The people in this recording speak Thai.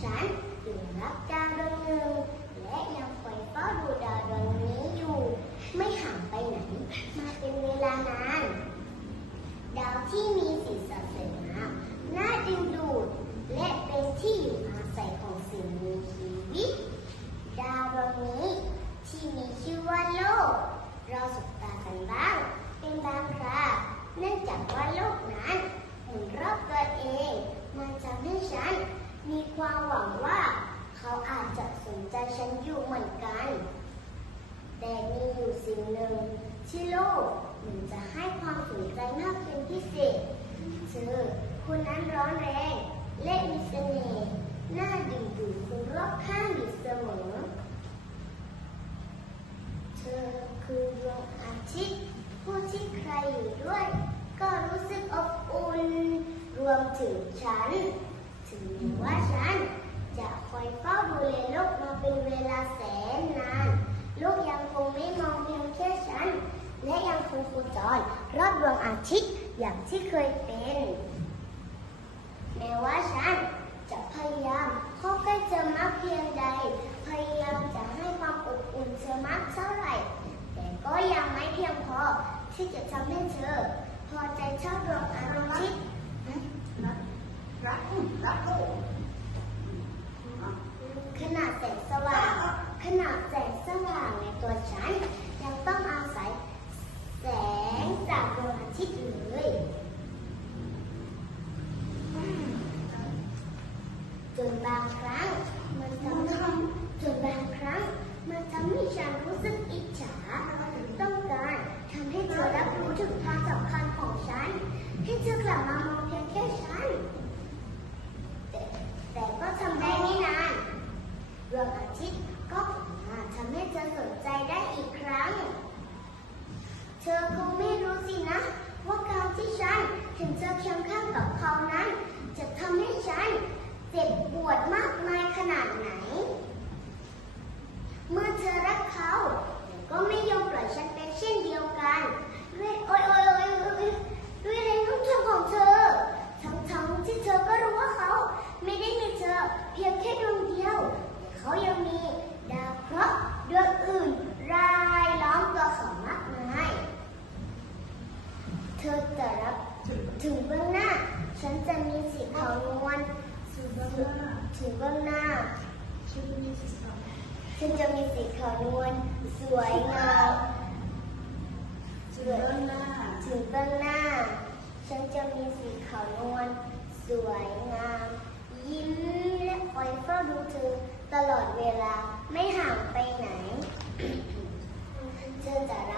啥 ที่โลกหนูจะให้ความสนใจมากเป็นพิเศษเธอคนนั้นร้อนแรง และมีเสน่ห์น่าดึงดูดคนรอบข้างอยู่เสมอ เธอคือดวงอาทิตย์ผู้ที่ใครอยู่ด้วย ก็รู้สึกอบอุ่น รวมถึงฉัน ถึงว่าฉัน จะคอยเฝ้าดูแลโลกมาเป็นเวลาแสนนาน โลกยังคงไม่มองเพียงแค่ฉัน และยัง คงโคจรอบดวงอาทิตย์อย่างที่เคยเป็นแม้ว่าฉันจะพยายามเข้าใกล้เธอมากเพียงใด พยายามจะให้ความอบอุ่นเธอมากเท่าไหร่ แต่ก็ยังไม่เพียงพอที่จะทำให้เธอพอใจชอบดวงอาทิตย์รักรักรักโอ้ขนาดแสงสว่างขนาดแสงสว่างในตัวฉัน ยังต้องอาศัยแสงจากดวงอาทิตย์เลย จ นบางครั้ง มันทำจนบางครั้ง มันทำให้ฉันรู้สึกอิจฉา ต้องการทำให้เธอรับรู้ถึงความสำคัญของฉัน ให้เธอกลับมามองเพียงแค่ฉัน แต่แต่ก็ทำได้ไม่นานดวงอาทิตย์ก็มาทำให้เธอสนใจได้อีกครั้ง เธอคงไม่รู้สินะ ว่าการที่ฉันเห็นเธอเคียงข้างกับเขานั้น จะทำให้ฉัน จ็บปวดมากมายขนาดไหน เมื่อเธอรักเขา ก็ไม่ยอมปล่อยฉันเป็นเช่นเดียวกัน ด้วยโอยโอยโอยโอยด้วยแรงโน้มถ่วงของเธอ ทั้งๆที่เธอก็รู้ว่าเขา ไม่ได้มีเธอเพียงแค่ดวงเดียว เขายังมีดาวเคราะห์ดวงอื่นรายล้อมตัวเขามากมายเธอจะรับถึงเบื้องหน้า ฉันจะมี ฉันจะมีสีขาวนวลสวยงามถึงต้นหน้าถึงต้นหน้า ฉันจะมีสีขาวนวลสวยงาม ยิ้มและคอยเฝ้าดูเธอตลอดเวลาไม่ห่างไปไหน เธอจะรัก